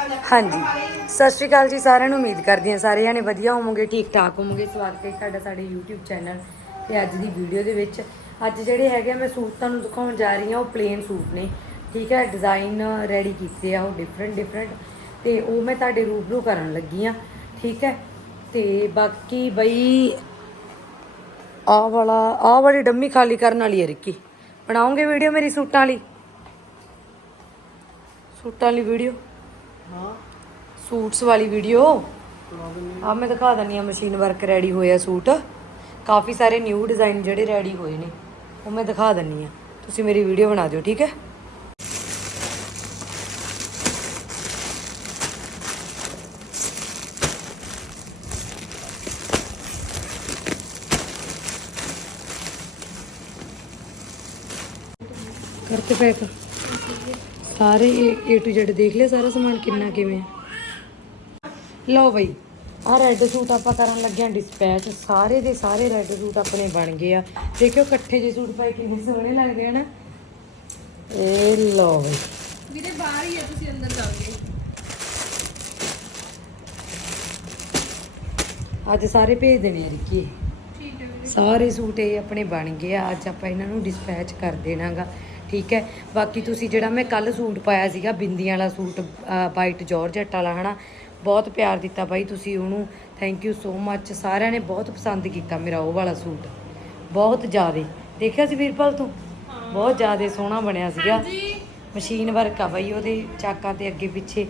ਹਾਂਜੀ। ਸਤਿ ਸ਼੍ਰੀ ਅਕਾਲ ਜੀ, ਸਾਰਿਆਂ ਨੂੰ ਉਮੀਦ ਕਰਦੀ ਹਾਂ ਸਾਰੇ ਜਾਣੇ ਵਧੀਆ ਹੋਵੋਗੇ, ਠੀਕ ਠਾਕ ਹੋਵੋਗੇ। ਸਵਾਗਤ ਹੈ ਤੁਹਾਡਾ ਸਾਡੇ YouTube ਚੈਨਲ ਤੇ ਅੱਜ ਦੀ ਵੀਡੀਓ ਦੇ ਵਿੱਚ। ਅੱਜ ਜਿਹੜੇ ਹੈਗੇ ਆ, ਮੈਂ ਸੂਟ ਤੁਹਾਨੂੰ ਦਿਖਾਉਣ ਜਾ ਰਹੀ ਹਾਂ, ਉਹ ਪਲੇਨ ਸੂਟ ਨੇ। ਠੀਕ ਹੈ ਡਿਜ਼ਾਈਨ ਰੈਡੀ ਕੀਤੇ ਆ, ਉਹ ਡਿਫਰੈਂਟ ਡਿਫਰੈਂਟ ਤੇ ਉਹ ਮੈਂ ਤੁਹਾਡੇ ਰੂਬਰੂ ਕਰਨ ਲੱਗੀ ਆ ਠੀਕ ਹੈ। ਤੇ ਬਾਕੀ ਬਈ ਆ ਵਾਲਾ ਆ ਵਾਲੀ ਡੰਮੀ ਖਾਲੀ ਕਰਨ ਵਾਲੀ ਹੈ ਰਿੱਕੀ। ਬਣਾਉਂਗੇ ਵੀਡੀਓ ਮੇਰੀ ਸੂਟਾਂ ਲਈ ਸੂਟਾਂ ਲਈ ਵੀਡੀਓ ਹਾਂ। ਸੂਟਸ ਵਾਲੀ ਵੀਡੀਓ? ਆ। ਮੈਂ ਦਿਖਾ ਦਿੰਨੀ ਆ ਮਸ਼ੀਨ ਵਰਕ ਰੈਡੀ ਹੋਇਆ ਸੂਟ। ਕਾਫੀ ਸਾਰੇ ਨਿਊ ਡਿਜ਼ਾਈਨ ਜਿਹੜੇ ਰੈਡੀ ਹੋਏ ਨੇ ਉਹ ਮੈਂ ਦਿਖਾ ਦਿੰਨੀ ਆ। ਤੁਸੀਂ ਮੇਰੀ ਵੀਡੀਓ ਬਣਾ ਦਿਓ ਠੀਕ ਹੈ? ਕਰਤੇ ਪੈਕ ਸਾਰੇ ਏ ਟੂ Z ਦੇਖ ਲਿਆ ਸਾਰਾ ਸਮਾਨ ਕਿੰਨਾ ਕਿਵੇਂ ਲਓ ਬਈ ਆ ਰੈੱਡ ਸੂਟ ਆਪਾਂ ਕਰਨ ਲੱਗੇ ਆ ਡਿਸਪੈਚ ਸਾਰੇ ਦੇ ਸਾਰੇ ਰੈੱਡ ਸੂਟ ਆਪਣੇ ਬਣ ਗਏ ਆ। ਦੇਖਿਓ ਇਕੱਠੇ ਜੇ ਸੂਟ ਪਾਏ ਕਿੰਨੇ ਸੋਹਣੇ ਲੱਗਦੇ ਆ ਨਾ। ਇਹ ਲਓ ਬਈ। ਵੀਰੇ ਬਾਹਰ ਹੀ ਆ ਤੁਸੀਂ ਅੰਦਰ ਜਾਓਗੇ ਅੱਜ ਸਾਰੇ ਭੇਜ ਦੇਣੇ ਆ ਰਿੱਕੀ। ਠੀਕ ਹੈ ਵੀਰੇ। ਸਾਰੇ ਸੂਟ ਇਹ ਆਪਣੇ ਬਣ ਗਏ ਆ। ਅੱਜ ਆਪਾਂ ਇਹਨਾਂ ਨੂੰ ਡਿਸਪੈਚ ਕਰ ਦੇਣਾਗਾ। ਠੀਕ ਹੈ। ਬਾਕੀ ਤੁਸੀਂ ਜਿਹੜਾ ਮੈਂ ਕੱਲ ਸੂਟ ਪਾਇਆ ਸੀਗਾ ਬਿੰਦੀਆਂ ਵਾਲਾ ਸੂਟ ਵਾਈਟ ਜਾਰਜਟ ਵਾਲਾ ਹਨਾ? ਬਹੁਤ ਪਿਆਰ ਦਿੱਤਾ ਬਾਈ ਤੁਸੀਂ ਉਹਨੂੰ। ਥੈਂਕ ਯੂ ਸੋ ਮੱਚ ਸਾਰਿਆਂ ਨੇ ਬਹੁਤ ਪਸੰਦ ਕੀਤਾ ਮੇਰਾ ਉਹ ਵਾਲਾ ਸੂਟ। ਬਹੁਤ ਜ਼ਿਆਦੇ। ਦੇਖਿਆ ਸੀ ਵੀਰਪਾਲ ਤੂੰ? ਬਹੁਤ ਜ਼ਿਆਦੇ ਸੋਹਣਾ ਬਣਿਆ ਸੀਗਾ। ਮਸ਼ੀਨ ਵਰਕ ਆ ਬਾਈ ਉਹਦੇ ਚਾਕਾਂ ਤੇ ਅੱਗੇ ਪਿੱਛੇ।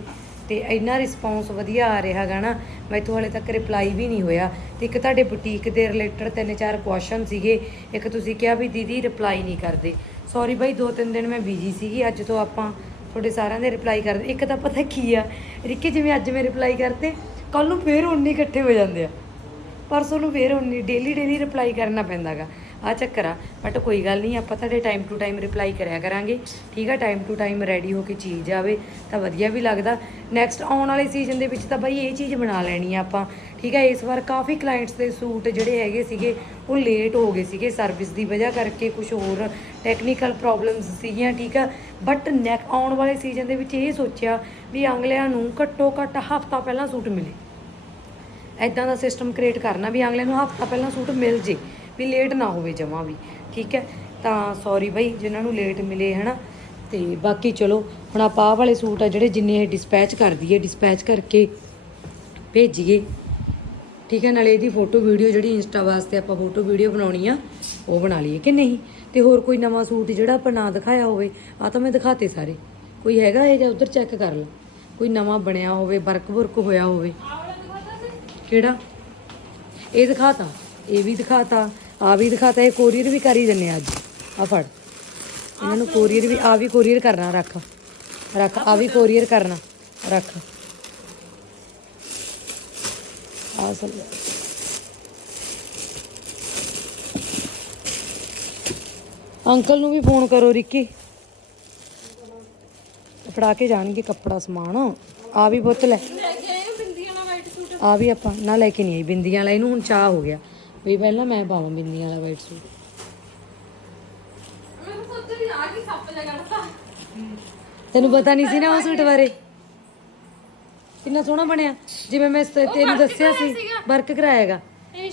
ਤੇ ਇੰਨਾ ਰਿਸਪੌਂਸ ਵਧੀਆ ਆ ਰਿਹਾ ਗਾ ਨਾ ਮੈਥੋਂ ਹਲੇ ਤੱਕ ਰਿਪਲਾਈ ਵੀ ਨਹੀਂ ਹੋਇਆ। ਤੇ ਇੱਕ ਤੁਹਾਡੇ ਬੁਟੀਕ ਦੇ ਰਿਲੇਟਡ ਤਿੰਨ ਚਾਰ ਕੁਐਸਚਨ ਸੀਗੇ, ਇੱਕ ਤੁਸੀਂ ਕਿਹਾ ਵੀ ਦੀਦੀ ਰਿਪਲਾਈ ਨਹੀਂ ਕਰਦੇ। ਸੌਰੀ ਬਾਈ, ਦੋ ਤਿੰਨ ਦਿਨ ਮੈਂ ਬਿਜ਼ੀ ਸੀਗੀ, ਅੱਜ ਤੋਂ ਆਪਾਂ ਤੁਹਾਡੇ ਸਾਰਿਆਂ ਦੇ ਰਿਪਲਾਈ ਕਰਦੇ। ਇੱਕ ਤਾਂ ਪਤਾ ਕੀ ਆ, ਰਿੱਕੀ ਜਿਵੇਂ ਅੱਜ ਮੈਂ ਰਿਪਲਾਈ ਕਰਤੇ ਕੱਲ ਨੂੰ ਫੇਰ ਉਨੀ ਇਕੱਠੇ ਹੋ ਜਾਂਦੇ ਆ। ਪਰਸੋਂ ਨੂੰ ਫੇਰ ਉਨੀ ਡੇਲੀ ਡੇਲੀ ਰਿਪਲਾਈ ਕਰਨਾ ਪੈਂਦਾਗਾ ਆ ਚੱਕਰ ਆ। ਬਟ ਕੋਈ ਗੱਲ ਨਹੀਂ, ਆਪਾਂ ਤੁਹਾਡੇ ਟਾਈਮ ਟੂ ਟਾਈਮ ਰਿਪਲਾਈ ਕਰਿਆ ਕਰਾਂਗੇ। ਠੀਕ ਆ ਟਾਈਮ ਟੂ ਟਾਈਮ ਰੈਡੀ ਹੋ ਕੇ ਚੀਜ਼ ਆਵੇ ਤਾਂ ਵਧੀਆ ਵੀ ਲੱਗਦਾ। ਨੈਕਸਟ ਆਉਣ ਵਾਲੇ ਸੀਜ਼ਨ ਦੇ ਵਿੱਚ ਤਾਂ ਬਾਈ ਇਹ ਚੀਜ਼ ਬਣਾ ਲੈਣੀ ਆ ਆਪਾਂ। ਠੀਕ ਆ, ਇਸ ਵਾਰ ਕਾਫੀ ਕਲਾਇੰਟਸ ਦੇ ਸੂਟ ਜਿਹੜੇ ਹੈਗੇ ਸੀਗੇ, ਉਹ ਲੇਟ ਹੋ ਗਏ ਸੀਗੇ ਸਰਵਿਸ ਦੀ ਵਜ੍ਹਾ ਕਰਕੇ ਕੁਝ ਹੋਰ ਟੈਕਨੀਕਲ ਪ੍ਰੋਬਲਮਸ ਸੀਗੀਆਂ, ਠੀਕ ਆ। ਬਟ ਨੈਕ ਆਉਣ ਵਾਲੇ ਸੀਜ਼ਨ ਦੇ ਵਿੱਚ ਇਹ ਸੋਚਿਆ ਵੀ ਅਗਲਿਆਂ ਨੂੰ ਘੱਟੋ ਘੱਟ ਹਫਤਾ ਪਹਿਲਾਂ ਸੂਟ ਮਿਲੇ। ਐਦਾਂ ਦਾ ਸਿਸਟਮ ਕ੍ਰੀਏਟ ਕਰਨਾ ਵੀ ਅਗਲੇ ਨੂੰ ਹਫਤਾ ਪਹਿਲਾਂ ਸੂਟ ਮਿਲ ਜੇ। ਵੀ ਲੇਟ ਨਾ ਹੋਵੇ ਜਮਾ ਵੀ, ਠੀਕ ਹੈ? ਤਾਂ ਸੌਰੀ ਬਾਈ, ਜਿਨ੍ਹਾਂ ਨੂੰ ਲੇਟ ਮਿਲੇ, ਹਨਾ? ਤੇ ਬਾਕੀ ਚਲੋ, ਹੁਣ ਆਪਾਂ ਆਹ ਵਾਲੇ ਸੂਟ ਆ ਜਿਹੜੇ ਜਿੰਨੇ ਇਹ ਡਿਸਪੈਚ ਕਰ ਦਈਏ ਡਿਸਪੈਚ ਕਰਕੇ ਭੇਜੀਏ। ਠੀਕ ਹੈ, ਨਾਲੇ ਇਹਦੀ ਫੋਟੋ ਵੀਡੀਓ ਜਿਹੜੀ ਇੰਸਟਾ ਵਾਸਤੇ ਆਪਾਂ ਫੋਟੋ ਵੀਡੀਓ ਬਣਾਉਣੀ ਆ, ਉਹ ਬਣਾ ਲਈਏ ਕਿ ਨਹੀਂ? ਤੇ ਹੋਰ ਕੋਈ ਨਵਾਂ ਸੂਟ ਜਿਹੜਾ ਆਪਾਂ ਨਾ ਦਿਖਾਇਆ ਹੋਵੇ ਆ ਤਾਂ ਮੈਂ ਦਿਖਾਤੇ ਸਾਰੇ। ਕੋਈ ਹੈਗਾ ਇਹ ਜਾਂ ਉਧਰ ਚੈੱਕ ਕਰ ਲਓ ਕੋਈ ਨਵਾਂ ਬਣਿਆ ਹੋਵੇ, ਵਰਕ ਵਰਕ ਹੋਇਆ ਹੋਵੇ। ਕਿਹੜਾ? ਇਹ ਦਿਖਾਤਾ। ਇਹ ਵੀ ਦਿਖਾਤਾ। ਆ ਵੀ ਦਿਖਾਤਾ ਇਹ ਕੋਰੀਅਰ ਵੀ ਕਰ ਦਿੰਨੇ ਆ ਅੱਜ। ਆ ਫੜ। ਇਹਨਾਂ ਨੂੰ ਕੋਰੀਅਰ ਵੀ ਆ ਵੀ ਕੋਰੀਅਰ ਕਰਨਾ ਰੱਖ। ਰੱਖ ਆ ਵੀ ਕੋਰੀਅਰ ਕਰਨਾ ਰੱਖ। ਆ ਅੰਕਲ ਨੂੰ ਵੀ ਫੋਨ ਕਰੋ ਰਿੱਕੀ। ਫੜਾ ਕੇ ਜਾਣਗੇ ਕੱਪੜਾ ਸਮਾਨ। ਆ ਵੀ ਬੁੱਤ ਲੈ। ਲੈ ਕੇ ਆਏ ਹੋ ਆ ਵੀ ਆਪਾਂ ਨਾ ਲੈ ਕੇ ਨਹੀਂ ਆਈ ਬਿੰਦੀਆਂ ਵਾਲਾ। ਇਹਨੂੰ ਹੁਣ ਚਾਹ ਹੋ ਗਿਆ। ਵੀ ਪਹਿਲਾਂ ਮੈਂ ਪਾਵਾਂ ਬਿੰਦੀਆਂ ਵਾਲਾ ਵਾਈਟ ਸੂਟ ਮੈਨੂੰ ਸੋਚ ਵੀ ਆ ਕੀ ਸੱਪ ਕੱਢਤਾ ਤੈਨੂੰ ਪਤਾ ਨਹੀਂ ਸੀ ਨਾ ਉਹ ਸੂਟ ਬਾਰੇ? ਕਿੰਨਾ ਸੋਹਣਾ ਬਣਿਆ। ਜਿਵੇਂ ਮੈਂ ਸ- ਤੈਨੂੰ ਦੱਸਿਆ ਸੀ ਵਰਕ ਕਰਾਇਆਗਾ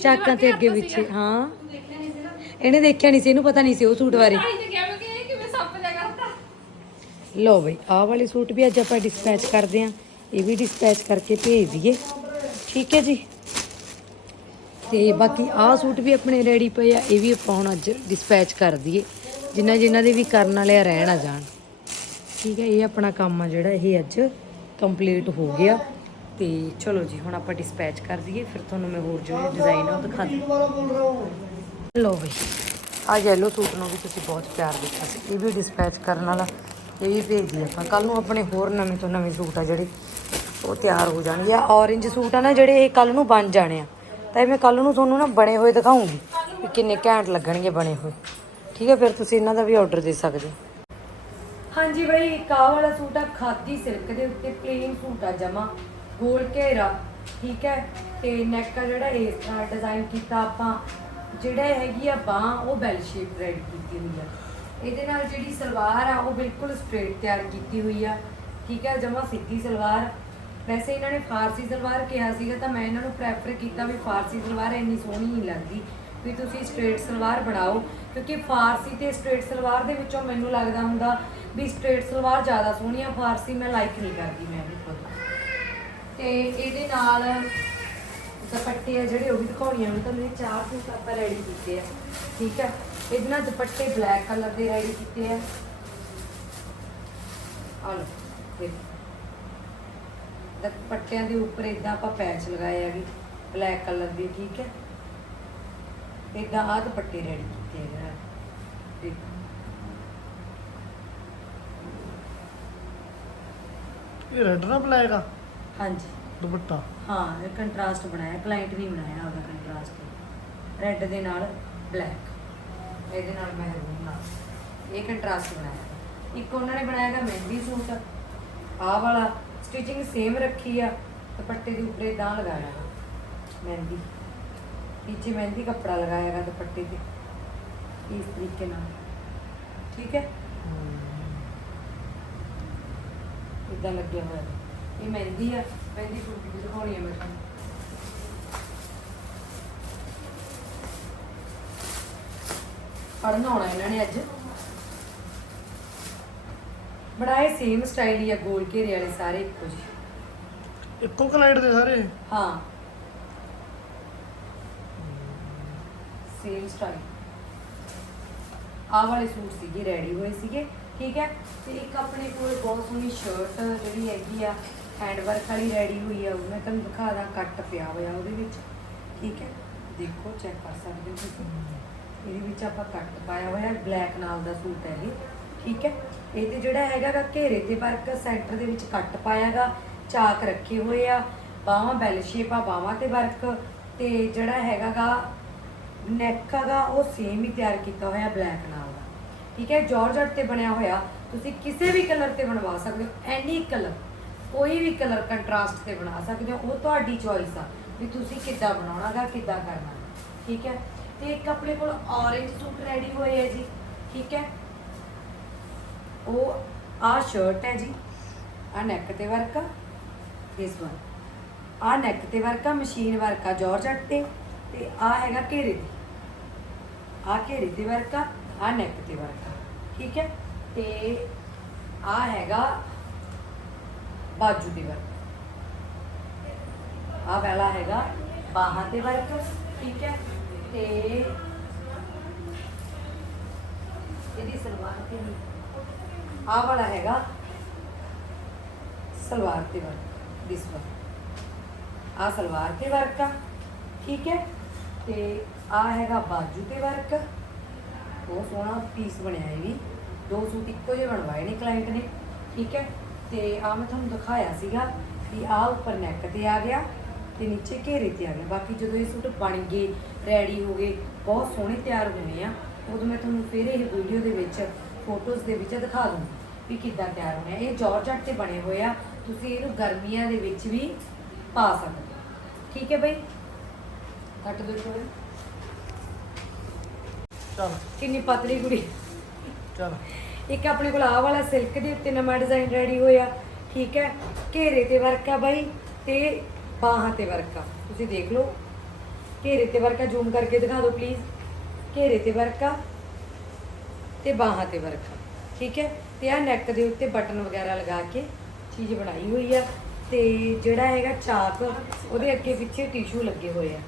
ਚਾਕਾਂ ਤੇ ਅੱਗੇ ਪਿੱਛੇ ਹਾਂ। ਇਹਨੇ ਦੇਖਿਆ ਨਹੀਂ ਸੀ ਇਹਨੂੰ ਪਤਾ ਨਹੀਂ ਸੀ ਉਹ ਸੂਟ ਬਾਰੇ। ਤੇ ਕਿਹਾ ਮੈਂ ਕਿ ਇਹ ਕਿਵੇਂ ਸੱਪ ਜਿਹਾ ਕੱਢਤਾ ਲਓ ਬਈ ਆਹ ਵਾਲੇ ਸੂਟ ਵੀ ਅੱਜ ਆਪਾਂ ਡਿਸਪੈਚ ਕਰਦੇ ਆਂ ਇਹ ਵੀ ਡਿਸਪੈਚ ਕਰਕੇ ਭੇਜ ਦਈਏ। ਠੀਕ ਹੈ ਜੀ। ਤੇ ਬਾਕੀ ਆਹ ਸੂਟ ਵੀ ਆਪਣੇ ਰੈਡੀ ਪਏ ਆ, ਇਹ ਵੀ ਆਪਾਂ ਹੁਣ ਅੱਜ ਡਿਸਪੈਚ ਕਰ ਦਈਏ। ਜਿਨ੍ਹਾਂ ਜਿਨ੍ਹਾਂ ਦੇ ਵੀ ਕਰਨ ਵਾਲੇ ਆ, ਰਹਿਣ ਆ, ਜਾਣ। ਠੀਕ ਹੈ, ਇਹ ਆਪਣਾ ਕੰਮ ਆ ਜਿਹੜਾ ਇਹ ਅੱਜ ਕੰਪਲੀਟ ਹੋ ਗਿਆ। ਤੇ ਚਲੋ ਜੀ, ਹੁਣ ਆਪਾਂ ਡਿਸਪੈਚ ਕਰ ਦਈਏ, ਫਿਰ ਤੁਹਾਨੂੰ ਮੈਂ ਹੋਰ ਜਿਹੜੇ ਡਿਜ਼ਾਈਨ ਆ ਉਹ ਦਿਖਾ ਦਿੰਦੀ ਦੁਬਾਰਾ ਬੋਲ ਬਈ, ਆ ਯੈਲੋ ਸੂਟ ਨੂੰ ਵੀ ਤੁਸੀਂ ਬਹੁਤ ਪਿਆਰ ਦਿੱਤਾ ਸੀ, ਇਹ ਵੀ ਡਿਸਪੈਚ ਕਰਨ ਵਾਲਾ, ਇਹ ਵੀ ਭੇਜ ਦਿਆ ਆਪਾਂ। ਕੱਲ ਨੂੰ ਆਪਣੇ ਹੋਰ ਨਵੇਂ ਤੋਂ ਨਵੇਂ ਸੂਟ ਆ ਜਿਹੜੇ, ਉਹ ਤਿਆਰ ਹੋ ਜਾਣਗੇ। ਆ ਔਰੇਂਜ ਸੂਟ ਆ ਨਾ, ਜਿਹੜੇ ਇਹ ਕੱਲ ਨੂੰ ਬਣ ਜਾਣੇ ਆ। ਤਾਂ ਇਹ ਮੈਂ ਕੱਲ ਨੂੰ ਤੁਹਾਨੂੰ ਨਾ ਬਣੇ ਹੋਏ ਦਿਖਾਉਂਗੀ ਵੀ ਕਿੰਨੇ ਘੈਂਟ ਲੱਗਣਗੇ ਬਣੇ ਹੋਏ। ਠੀਕ ਹੈ, ਫਿਰ ਤੁਸੀਂ ਇਹਨਾਂ ਦਾ ਵੀ ਆਰਡਰ ਦੇ ਸਕਦੇ ਹੋ। ਹਾਂਜੀ ਬਈ, ਕਾਹ ਵਾਲਾ ਸੂਟ ਆ? ਖਾਦੀ ਸਿਲਕ ਦੇ ਉੱਤੇ ਪਲੇਨ ਸੂਟ ਆ ਜਮਾ। ਗੋਲ ਘੇਰਾ, ਠੀਕ ਹੈ? ਤੇ ਨੈਕ ਆ ਜਿਹੜਾ ਇਸ ਤਰ੍ਹਾਂ ਡਿਜ਼ਾਈਨ ਕੀਤਾ ਆਪਾਂ। ਜਿਹੜਾ ਹੈਗੀ ਆ ਬਾਹ, ਉਹ ਬੈਲ ਸ਼ੇਪ ਰੈਡੀ ਕੀਤੀ ਹੋਈ ਆ। ਇਹਦੇ ਨਾਲ ਜਿਹੜੀ ਸਲਵਾਰ ਆ, ਉਹ ਬਿਲਕੁਲ ਸਟ੍ਰੇਟ ਤਿਆਰ ਕੀਤੀ ਹੋਈ ਆ। ਠੀਕ ਹੈ, ਜਮਾ ਸਿੱਧੀ ਸਲਵਾਰ। ਵੈਸੇ ਇਹਨਾਂ ਨੇ ਫਾਰਸੀ ਸਲਵਾਰ ਕਿਹਾ ਸੀਗਾ ਤਾਂ ਮੈਂ ਇਹਨਾਂ ਨੂੰ ਪ੍ਰੈਫਰ ਕੀਤਾ ਵੀ ਫਾਰਸੀ ਸਲਵਾਰ ਇੰਨੀ ਸੋਹਣੀ ਨਹੀਂ ਲੱਗਦੀ। ਵੀ ਤੁਸੀਂ ਸਟ੍ਰੇਟ ਸਲਵਾਰ ਬਣਾਓ, ਕਿਉਂਕਿ ਫਾਰਸੀ ਤੇ ਸਟ੍ਰੇਟ ਸਲਵਾਰ ਦੇ ਵਿੱਚੋਂ ਮੈਨੂੰ ਲੱਗਦਾ ਹੁੰਦਾ ਵੀ ਸਟ੍ਰੇਟ ਸਲਵਾਰ ਜ਼ਿਆਦਾ ਸੋਹਣੀ ਆ, ਫਾਰਸੀ ਮੈਂ ਲਾਈਕ ਨਹੀਂ ਕਰਦੀ ਮੈਂ ਵੀ ਖੁਦ। ਤੇ ਇਹਦੇ ਨਾਲ ਦੁਪੱਟੇ ਆ ਜਿਹੜੇ, ਉਹ ਵੀ ਦਿਖਾਉਣੀ ਆ ਮੈਂ ਤੁਹਾਨੂੰ ਇਹ ਚਾਰ ਸੂਟ ਆਪਾਂ ਰੈਡੀ ਕੀਤੇ ਆ, ਠੀਕ ਹੈ ਇਹਦੇ ਨਾਲ ਦੁਪੱਟੇ ਬਲੈਕ ਕਲਰ ਦੇ ਰੈਡੀ ਕੀਤੇ ਆ। ਆ ਲਓ, ਦੇਖੋ। ਦੁਪੱਟਿਆਂ ਦੇ ਉੱਪਰ ਇਦਾਂ ਆਪਾਂ ਪੈਚ ਲਗਾਏ ਆ ਵੀ ਬਲੈਕ ਕਲਰ ਦੇ ਠੀਕ ਹੈ? ਇਦਾਂ ਆਹ ਦੁਪੱਟੇ ਰੈਡੀ ਕੀਤੇ ਆ। ਦੇਖੋ। ਇਹ ਰੈੱਡ ਨਾ ਬਲੈਕ ਆ? ਹਾਂਜੀ। ਦੁਪੱਟਾ? ਹਾਂ ਇਹ ਕੰਟਰਾਸਟ ਬਣਾਇਆ ਕਲਾਇੰਟ ਨਹੀਂ ਬਣਾਇਆ ਉਹਦਾ ਕੰਟਰਾਸਟ ਰੈੱਡ ਦੇ ਨਾਲ ਬਲੈਕ ਇਹਦੇ ਨਾਲ ਮਹਿਰੂਨ ਨਾਲ ਇਹ ਕੰਟਰਾਸਟ ਬਣਾਇਆ। ਇੱਕ ਉਹਨਾਂ ਨੇ ਬਣਾਇਆ ਮਹਿੰਦੀ ਸੂਟ ਆਹ ਵਾਲਾ। ਸਟਿਚਿੰਗ ਸੇਮ ਰੱਖੀ ਆ ਦੁਪੱਟੇ ਦੇ ਉੱਪਰ ਇਦਾਂ ਲਗਾਇਆ ਮਹਿੰਦੀ। ਪਿੱਛੇ ਮਹਿੰਦੀ ਕੱਪੜਾ ਲਗਾਇਆ ਗਾ ਦੁਪੱਟੇ ਤੇ ਇਸ ਤਰੀਕੇ ਨਾਲ। ਠੀਕ ਹੈ? ਇਦਾਂ ਲੱਗਿਆ ਹੋਇਆ। ਇਹ ਮਹਿੰਦੀ ਆ ਮਹਿੰਦੀ ਸੂਟ ਵੀ ਦਿਖਾਉਣੀ ਆ ਮੈਂ ਤੁਹਾਨੂੰ। ਪੜਨ ਆਉਣਾ ਇਹਨਾਂ ਨੇ ਅੱਜ। ਬਣਾਏ ਸੇਮ ਸਟਾਈਲ ਹੀ ਆ ਗੋਲ ਘੇਰੇ ਵਾਲੇ ਸਾਰੇ ਇੱਕੋ ਜਿਹੇ। ਇੱਕੋ ਕਲਾਈਟ ਦੇ ਸਾਰੇ? ਹਾਂ। ਸੇਮ ਸਟਾਈਲ ਆਹ ਵਾਲੇ ਸੂਟ ਸੀਗੇ ਰੈਡੀ ਹੋਏ ਸੀਗੇ ਠੀਕ ਹੈ? ਤੇ ਇੱਕ ਆਪਣੇ ਕੋਲ ਬਹੁਤ ਸੋਹਣੀ ਸ਼ਰਟ ਜਿਹੜੀ ਹੈਗੀ ਆ ਹੈਂਡ ਵਰਕ ਵਾਲੀ ਰੈਡੀ ਹੋਈ ਆ ਉਹ ਮੈਂ ਤੁਹਾਨੂੰ ਦਿਖਾ ਦਾਂ ਕੱਟ ਪਿਆ ਹੋਇਆ ਉਹਦੇ ਵਿੱਚ ਠੀਕ ਹੈ? ਦੇਖੋ ਚੈੱਕ ਕਰ ਸਕਦੇ ਹੋ ਤੁਸੀਂ। ਇਹਦੇ ਵਿੱਚ ਆਪਾਂ ਕੱਟ ਪਾਇਆ ਹੋਇਆ ਬਲੈਕ ਨਾਲ ਦਾ ਸੂਟ ਹੈ ਇਹ। ਠੀਕ ਹੈ? ਇਹ ਤੇ ਜਿਹੜਾ ਹੈਗਾ ਗਾ ਘੇਰੇ ਤੇ ਵਰਕ ਸੈਂਟਰ ਦੇ ਵਿੱਚ ਕੱਟ ਪਾਇਆਗਾ ਚਾਕ ਰੱਖੇ ਹੋਏ ਆ, ਬਾਹਾਂ, ਬੈਲ ਸ਼ੇਪ ਆ, ਬਾਹਾਂ ਤੇ ਵਰਕ ਤੇ ਜਿਹੜਾ ਹੈਗਾ ਗਾ ਨੈਕ ਹੈਗਾ ਉਹ ਸੇਮ ਹੀ ਤਿਆਰ ਕੀਤਾ ਹੋਇਆ ਬਲੈਕ ਨਾਲ ਦਾ। ਠੀਕ ਹੈ? ਜਾਰਜਟ ਤੇ ਬਣਿਆ ਹੋਇਆ, ਤੁਸੀਂ ਕਿਸੇ ਵੀ ਕਲਰ ਤੇ ਬਣਵਾ ਸਕਦੇ ਹੋ ਐਨੀ ਕਲਰ ਕੋਈ ਵੀ ਕਲਰ ਕੰਟਰਾਸਟ ਤੇ ਬਣਾ ਸਕਦੇ ਹੋ, ਉਹ ਤੁਹਾਡੀ ਚੋਇਸ ਆ ਵੀ ਤੁਸੀਂ ਕਿੱਦਾਂ ਬਣਾਉਣਾਗਾ ਕਿੱਦਾਂ ਕਰਨਾ। ਠੀਕ ਹੈ? ਤੇ ਇੱਕ ਆਪਣੇ ਕੋਲ orange ਸੂਟ ਰੈਡੀ ਹੋਏ ਹੈ ਜੀ। ਠੀਕ ਹੈ? ਉਹ ਆ ਸ਼ਰਟ ਹੈ ਜੀ ਆ ਨੈਕ ਤੇ ਵਰਕ ਆ। ਇਸ ਵਨ ਆ ਨੈਕ ਤੇ ਵਰਕ ਆ ਮਸ਼ੀਨ ਵਰਕ ਆ ਜਾਰਜਟ ਤੇ। ਤੇ ਆ ਹੈਗਾ ਘੇਰੇ ਤੇ। ਆ ਘੇਰੇ ਤੇ ਵਰਕ ਆ ਆ ਨੈਕ ਤੇ ਵਰਕ ਆ। ਠੀਕ ਹੈ? ਤੇ ਆ ਹੈਗਾ ਬਾਜੂ ਤੇ ਵਰਕ ਆ। ਵਾਲਾ ਹੈਗਾ ਬਾਹਾਂ ਤੇ ਵਰਕ ਠੀਕ ਹੈ? ਤੇ ਇਹਦੀ ਸਲਵਾਰ ਤੇ ਵੀ ਆਹ ਵਾਲਾ ਹੈਗਾ ਸਲਵਾਰ ਤੇ ਵਰਕ ਦਿਸ ਵਨ ਆ ਸਲਵਾਰ ਤੇ ਵਰਕ ਆ, ਠੀਕ ਹੈ? ਤੇ ਆ ਹੈਗਾ ਬਾਜੂ ਤੇ ਵਰਕ ਬਹੁਤ ਸੋਹਣਾ ਪੀਸ ਬਣਿਆ ਹੈ ਵੀ। ਦੋ ਸੂਟ ਇੱਕੋ ਜਿਹੇ ਬਣਵਾਏ ਨੇ ਕਲਾਇੰਟ ਨੇ, ਠੀਕ ਹੈ? ਤੇ ਆ ਮੈਂ ਤੁਹਾਨੂੰ ਦਿਖਾਇਆ ਸੀਗਾ ਵੀ ਆ ਉੱਪਰ ਨੈਕ ਤੇ ਆ ਗਿਆ ਤੇ ਨੀਚੇ ਘੇਰੇ ਤੇ ਆ ਗਿਆ। ਬਾਕੀ ਜਦੋਂ ਇਹ ਸੂਟ ਬਣ ਗਏ ਰੈਡੀ ਹੋ ਗਏ, ਬਹੁਤ ਸੋਹਣੇ ਤਿਆਰ ਹੋਣੇ ਆ। ਉਦੋਂ ਮੈਂ ਤੁਹਾਨੂੰ ਫਿਰ ਇਹ ਵੀਡੀਓ ਦੇ ਵਿੱਚ ਫੋਟੋਜ਼ ਦੇ ਵਿੱਚ ਦਿਖਾ ਦੂੰਗੀ ਵੀ ਕਿੱਦਾਂ ਤਿਆਰ ਹੋਣੇ ਆ। ਇਹ ਜਾਰਜਟ ਤੇ ਬਣੇ ਹੋਏ ਆ। ਤੁਸੀਂ ਇਹਨੂੰ ਗਰਮੀਆਂ ਦੇ ਵਿੱਚ ਵੀ ਪਾ ਸਕਦੇ ਹੋ। ਠੀਕ ਹੈ ਬਈ? ਕੱਟ ਦੋ ਥੋੜੇ ਚੱਲ। ਕਿੰਨੀ ਪਤਲੀ ਕੁੜੀ। ਚੱਲ। ਇੱਕ ਆਪਣੇ ਕੋਲ ਆਹ ਵਾਲਾ ਸਿਲਕ ਦੇ ਉੱਤੇ ਨਵਾਂ ਡਿਜ਼ਾਈਨ ਰੈਡੀ ਹੋਇਆ। ਠੀਕ ਹੈ? ਘੇਰੇ ਤੇ ਵਰਕ ਆ ਬਾਈ ਤੇ ਬਾਹਾਂ ਤੇ ਵਰਕ ਆ। ਤੁਸੀਂ ਦੇਖ ਲਓ। ਘੇਰੇ ਤੇ ਵਰਕ ਆ। ਜ਼ੂਮ ਕਰਕੇ ਦਿਖਾ ਦਿਓ ਪਲੀਜ਼ ਘੇਰੇ ਤੇ ਵਰਕ ਆ। ਤੇ ਬਾਹਾਂ ਤੇ ਵਰਕ ਠੀਕ ਹੈ? ਤੇ ਆ ਨੈਕ ਦੇ ਉੱਤੇ ਬਟਨ ਵਗੈਰਾ ਲਗਾ ਕੇ ਚੀਜ਼ ਬਣਾਈ ਹੋਈ ਆ। ਤੇ ਜਿਹੜਾ ਹੈਗਾ ਚਾਕ, ਉਹਦੇ ਅੱਗੇ ਪਿੱਛੇ ਟਿਸ਼ੂ ਲੱਗੇ ਹੋਏ ਆ।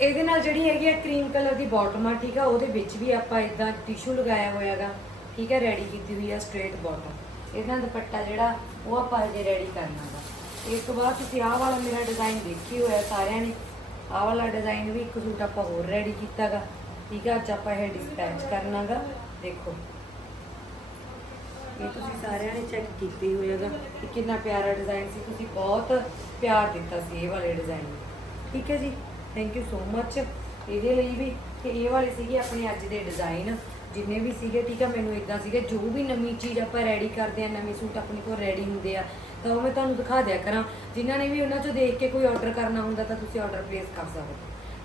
ਇਹਦੇ ਨਾਲ ਜਿਹੜੀ ਹੈਗੀ ਆ ਕਰੀਮ ਕਲਰ ਦੀ ਬਾਟਮ ਆ, ਠੀਕ ਆ, ਉਹਦੇ ਵਿੱਚ ਵੀ ਆਪਾਂ ਇਦਾਂ ਟਿਸ਼ੂ ਲਗਾਇਆ ਹੋਇਆਗਾ ਠੀਕ ਹੈ ਰੈਡੀ ਕੀਤੀ ਹੋਈ ਆ ਸਟ੍ਰੇਟ ਬਾਟਮ ਇਹਦੇ ਨਾਲ ਦੁਪੱਟਾ ਜਿਹੜਾ, ਉਹ ਆਪਾਂ ਅਜੇ ਰੈਡੀ ਕਰਨਾ ਗਾ। ਇਸ ਤੋਂ ਬਾਅਦ ਤੁਸੀਂ ਆਹ ਵਾਲਾ ਮੇਰਾ ਡਿਜ਼ਾਈਨ ਦੇਖੀ ਹੋਇਆ ਸਾਰਿਆਂ ਨੇ। ਆਹ ਵਾਲਾ ਡਿਜ਼ਾਈਨ ਵੀ ਇੱਕ ਸੂਟ ਆਪਾਂ ਹੋਰ ਰੈਡੀ ਕੀਤਾਗਾ ਠੀਕ ਆ, ਅੱਜ ਆਪਾਂ ਇਹ ਡਿਸਪੈਚ ਕਰਨਾਗਾ, ਦੇਖੋ। ਇਹ ਤੁਸੀਂ ਸਾਰਿਆਂ ਨੇ ਚੈੱਕ ਕੀਤੀ ਹੋਏਗਾ ਕਿ ਕਿੰਨਾ ਪਿਆਰਾ ਡਿਜ਼ਾਈਨ ਸੀ। ਤੁਸੀਂ ਬਹੁਤ ਪਿਆਰ ਦਿੱਤਾ ਸੀ ਇਹ ਵਾਲੇ ਡਿਜ਼ਾਈਨ ਨੂੰ। ਠੀਕ ਹੈ ਜੀ? ਥੈਂਕ ਯੂ ਸੋ ਮੱਚ ਇਹਦੇ ਲਈ ਵੀ ਤੇ ਇਹ ਵਾਲੇ ਸੀਗੇ ਆਪਣੇ ਅੱਜ ਦੇ ਡਿਜ਼ਾਈਨ ਜਿੰਨੇ ਵੀ ਸੀਗੇ, ਠੀਕ ਆ, ਮੈਨੂੰ ਇਦਾਂ ਸੀਗੇ, ਜੋ ਵੀ ਨਵੀਂ ਚੀਜ਼ ਆਪਾਂ ਰੈਡੀ ਕਰਦੇ ਆ, ਨਵੇਂ ਸੂਟ ਆਪਣੇ ਕੋਲ ਰੈਡੀ ਹੁੰਦੇ ਆ, ਤਾਂ ਉਹ ਮੈਂ ਤੁਹਾਨੂੰ ਦਿਖਾ ਦਿਆ ਕਰਾਂ। ਜਿਨ੍ਹਾਂ ਨੇ ਵੀ ਉਹਨਾਂ ਚੋਂ ਦੇਖ ਕੇ ਕੋਈ ਆਰਡਰ ਕਰਨਾ ਹੁੰਦਾ, ਤਾਂ ਤੁਸੀਂ ਆਰਡਰ ਪਲੇਸ ਕਰ ਸਕਦੇ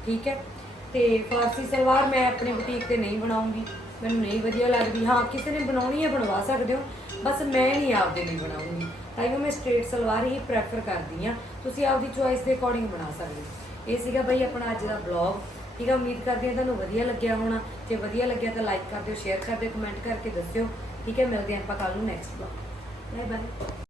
ਠੀਕ ਹੈ? ਤੇ ਫਾਰਸੀ ਸਲਵਾਰ ਮੈਂ ਆਪਣੇ ਬੁਟੀਕ ਤੇ ਨਹੀਂ ਬਣਾਉਂਗੀ। ਮੈਨੂੰ ਨਹੀਂ ਵਧੀਆ ਲੱਗਦੀ। ਹਾਂ, ਕਿਸੇ ਨੇ ਬਣਾਉਣੀ ਹੈ, ਬਣਵਾ ਸਕਦੇ ਹੋ। ਬਸ ਮੈਂ ਨਹੀਂ ਆਪਦੇ ਲਈ ਬਣਾਉਂਗੀ ਤਾਈਓ ਮੈਂ ਸਟ੍ਰੇਟ ਸਲਵਾਰ ਹੀ ਪ੍ਰੈਫਰ ਕਰਦੀ ਆ ਤੁਸੀਂ ਆਪਦੀ ਚੁਆਇਸ ਦੇ ਅਕੋਰਡਿੰਗ ਬਣਾ ਸਕਦੇ ਹੋ। ਇਹ ਸੀਗਾ ਬਈ ਆਪਣਾ ਅੱਜ ਦਾ ਬਲੌਗ ਠੀਕ ਆ, ਉਮੀਦ ਕਰਦੀ ਹਾਂ ਤੁਹਾਨੂੰ ਵਧੀਆ ਲੱਗਿਆ ਹੋਣਾ। ਜੇ ਵਧੀਆ ਲੱਗਿਆ ਤਾਂ ਲਾਈਕ ਕਰ ਦਿਓ ਸ਼ੇਅਰ ਕਰ ਦਿਓ ਕਮੈਂਟ ਕਰਕੇ ਦੱਸਿਓ। ਠੀਕ ਹੈ, ਮਿਲਦੇ ਹਾਂ ਆਪਾਂ ਕੱਲ ਨੂੰ ਨੈਕਸਟ ਬਲੌਗ ਬਾਏ ਬਾਏ